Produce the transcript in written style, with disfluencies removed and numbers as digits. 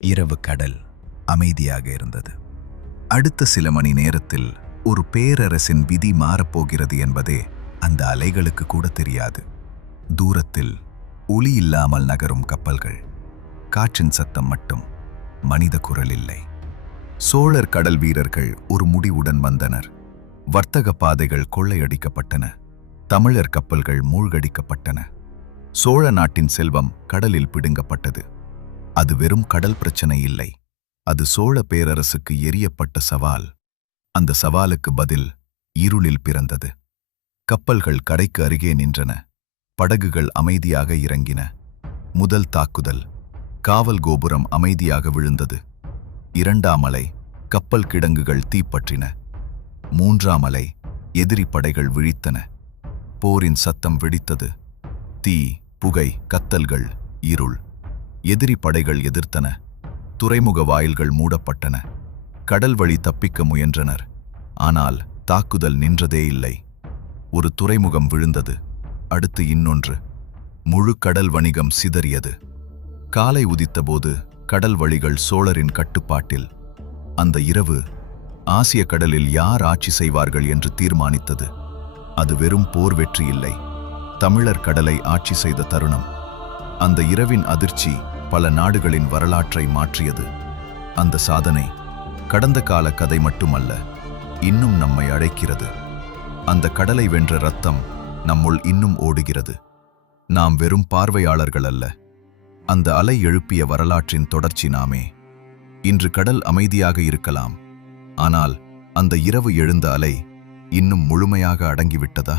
இரவு கடல் அமைதியாக இருந்தது. அடுத்த சில மணி நேரத்தில் ஒரு பேரரசின் விதி மாறப்போகிறது என்பதே அந்த அலைகளுக்கு கூட தெரியாது. தூரத்தில் ஒளி இல்லாமல் நகரும் கப்பல்கள், காற்றின் சத்தம் மட்டும், மனித குரல் இல்லை. சோழர் கடல் வீரர்கள் ஒரு முடிவுடன் வந்தனர். வர்த்தக பாதைகள் கொள்ளையடிக்கப்பட்டன. தமிழர் கப்பல்கள் மூழ்கடிக்கப்பட்டன. சோழ நாட்டின் செல்வம் கடலில் பிடுங்கப்பட்டது. அது வெறும் கடல் பிரச்சனை இல்லை, அது சோழ பேரரசுக்கு எரியப்பட்ட சவால். அந்த சவாலுக்கு பதில் இருளில் பிறந்தது. கப்பல்கள் கரைக்கு அருகே நின்றன. படகுகள் அமைதியாக இறங்கின. முதல் தாக்குதல். காவல் கோபுரம் அமைதியாக விழுந்தது. இரண்டாம் அலை. கப்பல் கிடங்குகள் தீப்பற்றின. மூன்றாம் அலை. எதிரி படைகள் விழித்தன. போரின் சத்தம் வெடித்தது. தீ, புகை, கத்தல்கள், இருள். எதிரி படைகள் எதிர்த்தன. துறைமுக வாயில்கள் மூடப்பட்டன. கடல் வழி தப்பிக்க முயன்றனர். ஆனால் தாக்குதல் நின்றதே இல்லை. ஒரு துறைமுகம் விழுந்தது, அடுத்து இன்னொன்று. முழு கடல் வணிகம் சிதறியது. காலை உதித்தபோது கடல் வழிகள் சோழரின் கட்டுப்பாட்டில். அந்த இரவு ஆசிய கடலில் யார் ஆட்சி செய்வார்கள் என்று தீர்மானித்தது. அது வெறும் போர் வெற்றி இல்லை, தமிழர் கடலை ஆட்சி செய்த தருணம். அந்த இரவின் அதிர்ச்சி பல நாடுகளின் வரலாற்றை மாற்றியது. அந்த சாதனை கடந்த கால கதை மட்டுமல்ல, இன்னும் நம்மை அழைக்கிறது. அந்த கடலை வென்ற இரத்தம் நம்முள் இன்னும் ஓடுகிறது. நாம் வெறும் பார்வையாளர்கள் அல்ல, அந்த அலை எழுப்பிய வரலாற்றின் தொடர்ச்சி நாமே. இன்று கடல் அமைதியாக இருக்கலாம், ஆனால் அந்த இரவு எழுந்த அலை இன்னும் முழுமையாக அடங்கிவிட்டதா?